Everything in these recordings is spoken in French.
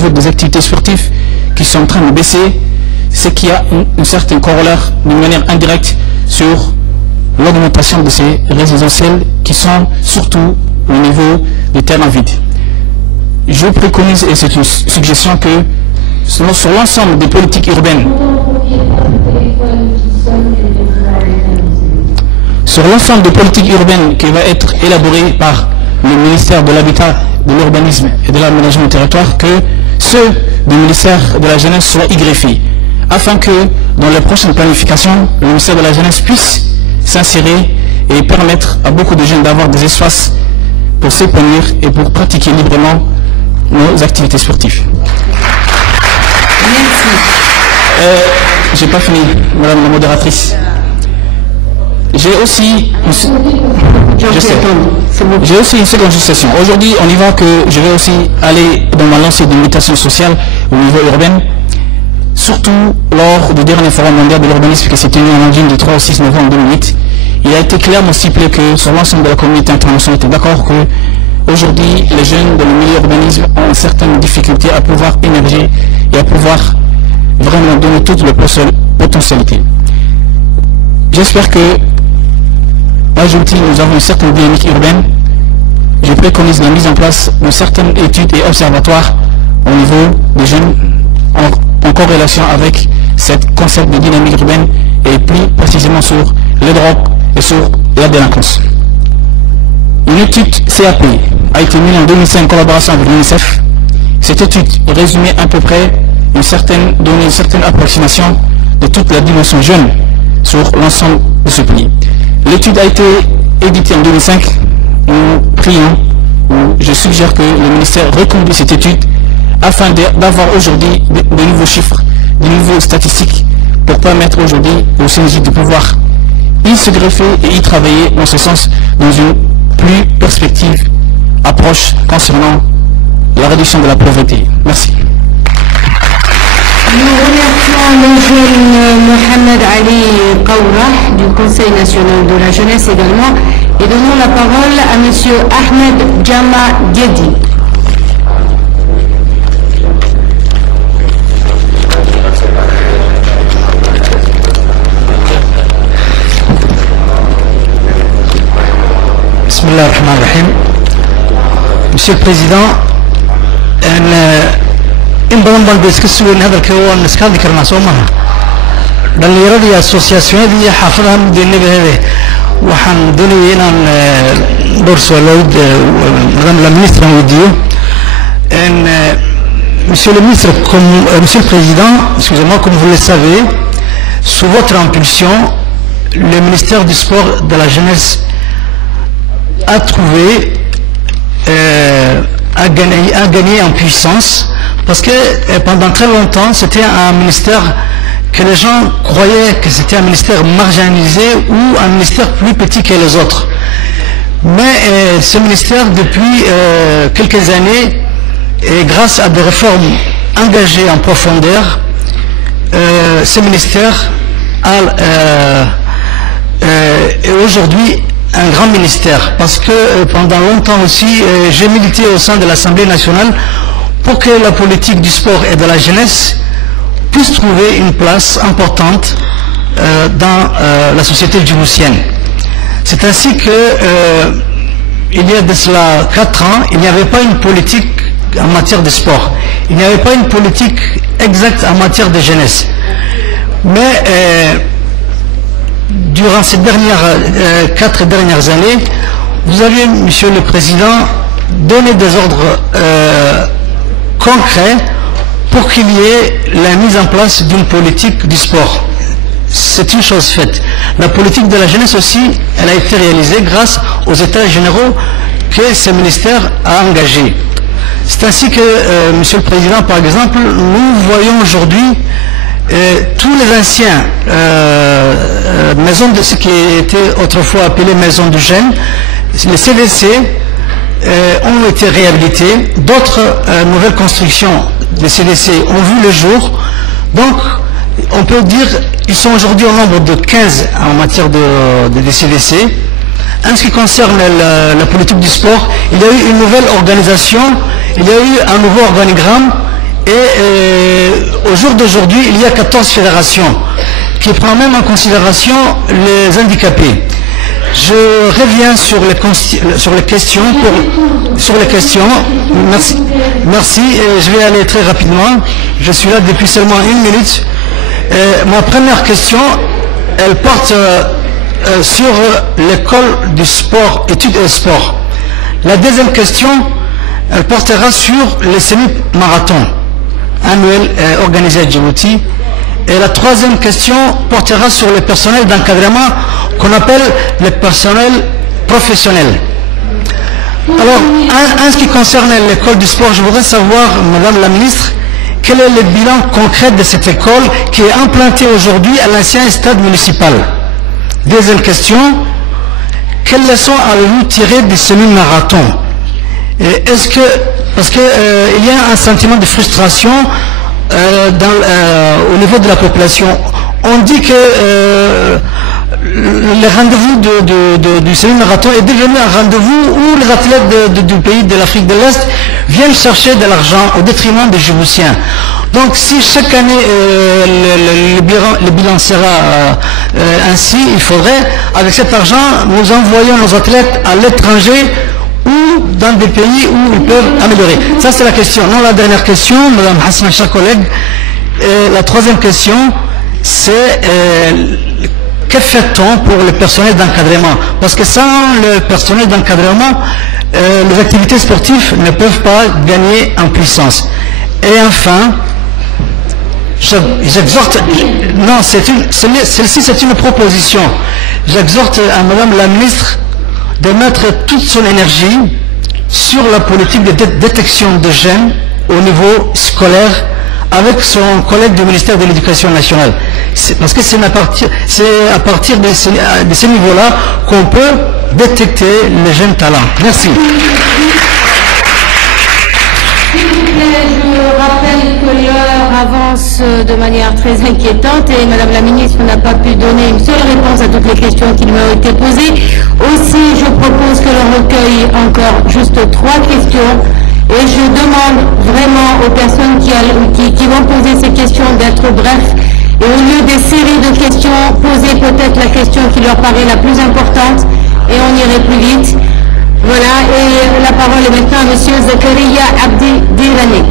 niveau des activités sportives qui sont en train de baisser, c'est qu'il y a une certaine corollaire d'une manière indirecte sur l'augmentation de ces résidentiels qui sont surtout au niveau des terrains vides. Je préconise, et c'est une suggestion, que sur l'ensemble des politiques urbaines, qui va être élaborée par le ministère de l'Habitat, de l'Urbanisme et de l'Aménagement du Territoire, que ceux du ministère de la Jeunesse soient y greffés, afin que dans les prochaines planifications, le ministère de la Jeunesse puisse s'insérer et permettre à beaucoup de jeunes d'avoir des espaces pour s'épanouir et pour pratiquer librement nos activités sportives. Merci. J'ai pas fini, madame la modératrice. J'ai aussi une seconde suggestion. Aujourd'hui, on y va que je vais aussi aller dans ma lancée d'invitation sociale au niveau urbain, surtout lors du dernier forum mondial de l'urbanisme qui s'est tenu en Argentine du 3 au 6 novembre 2008. Il a été clairement stipulé que sur l'ensemble de la communauté internationale était d'accord que aujourd'hui, les jeunes dans le milieu urbanisme ont une certaine difficulté à pouvoir émerger et à pouvoir vraiment donner toute leur potentialité. J'espère que aujourd'hui, nous avons une certaine dynamique urbaine. Je préconise la mise en place de certaines études et observatoires au niveau des jeunes en corrélation avec ce concept de dynamique urbaine et plus précisément sur les drogues et sur la délinquance. Une étude CAP a été menée en 2005 en collaboration avec l'UNICEF. Cette étude résumait à peu près donnait une certaine approximation de toute la dimension jeune sur l'ensemble de ce pays. L'étude a été éditée en 2005. Nous prions, je suggère que le ministère reconduise cette étude afin d'avoir aujourd'hui de nouveaux chiffres, de nouveaux statistiques pour permettre aujourd'hui aux CNJ de pouvoir y se greffer et y travailler dans ce sens, dans une plus perspective approche concernant la réduction de la pauvreté. Merci. Nous remercions le jeune Mohamed Ali Kaourah du Conseil national de la jeunesse également et donnons la parole à M. Ahmed Jama Guedi. Bismillah ar-Rahman ar-Rahim. Monsieur le Président, in badan baan iska sugayn hadalka waan iska hadli karnaa soo maha dhallinyaradii associationadii iyo xaafadaha mudeenabaheede waxaan doonayay inaan dhowr su'aalood madame la ministre aan weydiiyo Monsieur le ministre, Monsieur le Président, excusez-moi, comme vous le savez, sous votre impulsion, le ministère du Sport de la Jeunesse a trouvé a gagné en puissance parce que pendant très longtemps c'était un ministère que les gens croyaient que c'était un ministère marginalisé ou un ministère plus petit que les autres. Mais ce ministère depuis quelques années, et grâce à des réformes engagées en profondeur, ce ministère est aujourd'hui un grand ministère, parce que pendant longtemps aussi j'ai milité au sein de l'Assemblée nationale pour que la politique du sport et de la jeunesse puisse trouver une place importante dans la société djiboutienne. C'est ainsi que il y a de cela 4 ans, il n'y avait pas une politique en matière de sport, il n'y avait pas une politique exacte en matière de jeunesse. Mais durant ces 4 dernières années, vous avez, Monsieur le Président, donné des ordres concrets pour qu'il y ait la mise en place d'une politique du sport. C'est une chose faite. La politique de la jeunesse aussi, elle a été réalisée grâce aux États généraux que ce ministère a engagés. C'est ainsi que, Monsieur le Président, par exemple, nous voyons aujourd'hui tous les anciens maisons de ce qui était autrefois appelé maisons de jeunes, les CDC ont été réhabilités, d'autres nouvelles constructions des CDC ont vu le jour, donc on peut dire qu'ils sont aujourd'hui au nombre de 15 en matière de CDC. En ce qui concerne la politique du sport, il y a eu une nouvelle organisation, il y a eu un nouveau organigramme Et au jour d'aujourd'hui, il y a 14 fédérations qui prennent même en considération les handicapés. Je reviens sur les questions. Merci. Je vais aller très rapidement. Je suis là depuis seulement 1 minute. Ma première question, elle porte sur l'école du sport, études et sport. La deuxième question, elle portera sur les semi-marathons annuels organisés à Djibouti. Et la troisième question portera sur le personnel d'encadrement qu'on appelle le personnel professionnel. Alors, en ce qui concerne l'école du sport, je voudrais savoir, Madame la Ministre, quel est le bilan concret de cette école qui est implantée aujourd'hui à l'ancien stade municipal. Deuxième question, quelles leçons avez-vous tirées du semi-marathon? Est-ce que, parce qu'il y a un sentiment de frustration au niveau de la population. On dit que le rendez-vous du semi-marathon est devenu un rendez-vous où les athlètes du pays de l'Afrique de l'Est viennent chercher de l'argent au détriment des Djiboutiens. Donc si chaque année le bilan sera ainsi, il faudrait, avec cet argent, nous envoyer nos athlètes à l'étranger ou dans des pays où ils peuvent améliorer. Ça c'est la question. Non, la dernière question, Madame Hassan, chers collègues. La troisième question, c'est que fait-on pour le personnel d'encadrement? Parce que sans le personnel d'encadrement, les activités sportives ne peuvent pas gagner en puissance. Et enfin, j'exhorte, non, celle-ci c'est une proposition. J'exhorte à Madame la Ministre de mettre toute son énergie sur la politique de détection de jeunes au niveau scolaire avec son collègue du ministère de l'Éducation nationale. Parce que c'est à partir de ces niveaux-là qu'on peut détecter les jeunes talents. Merci. Je rappelle que l'heure avance de manière très inquiétante et Madame la Ministre n'a pas pu donner une seule réponse à toutes les questions qui lui ont été posées. Aussi, je propose que l'on recueille encore juste 3 questions et je demande vraiment aux personnes qui vont poser ces questions d'être brefs et au lieu des séries de questions, poser peut-être la question qui leur paraît la plus importante et on irait plus vite. Voilà, et la parole est maintenant à Monsieur Zakaria Abdi Dirani.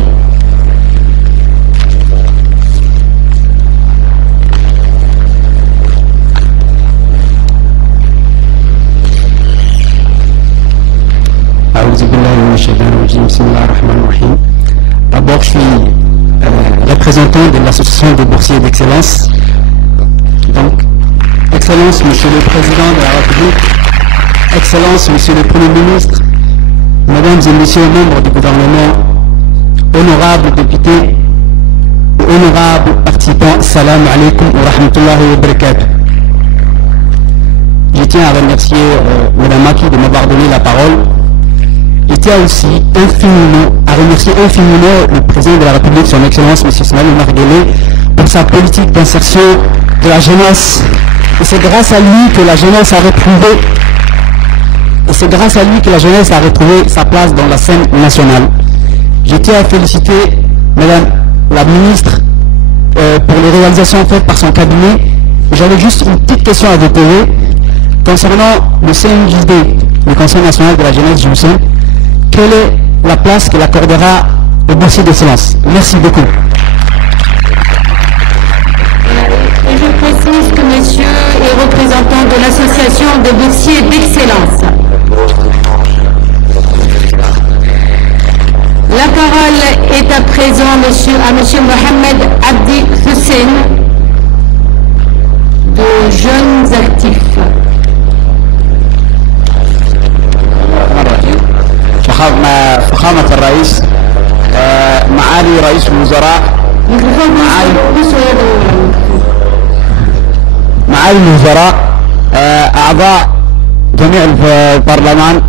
D'abord, je suis représentant de l'association des boursiers d'excellence. Donc, Excellence, Monsieur le Président de la République, Excellence, Monsieur le Premier ministre, Mesdames et Messieurs les membres du gouvernement, honorables députés, honorables participants, salam alaikum wa rahmatullahi wa barakatuh. Je tiens à remercier Madame Maki de m'avoir donné la parole. Je tiens aussi à remercier infiniment le président de la République, son Excellence, M. Ismaël Omar Guelleh, pour sa politique d'insertion de la jeunesse. Et c'est grâce à lui que la jeunesse a retrouvé, sa place dans la scène nationale. Je tiens à féliciter Madame la Ministre pour les réalisations faites par son cabinet. J'avais juste une petite question à vous poser concernant le CNJD, le Conseil national de la jeunesse djiboutienne. Quelle est la place qu'elle accordera au boursier d'excellence? Merci beaucoup. Et je précise que monsieur est représentant de l'association des boursiers d'excellence. La parole est à présent à monsieur Mohamed Abdi Hussein, de Jeunes Actifs. فخامة الرئيس معالي رئيس الوزراء معالي الوزراء أعضاء جميع البرلمان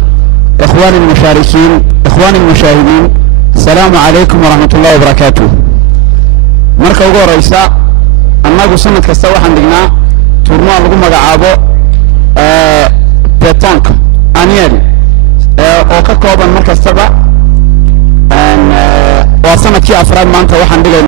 إخواني المشاركين إخواني المشاهدين السلام عليكم ورحمة الله وبركاته. مركز ugu horeysa annagu sanad kasta waxaan dhignaa turnuwa lagu magacaabo petanque annuel oo ka kooban mar kastaba waa sanadkii afraad maanta waxaan dhigay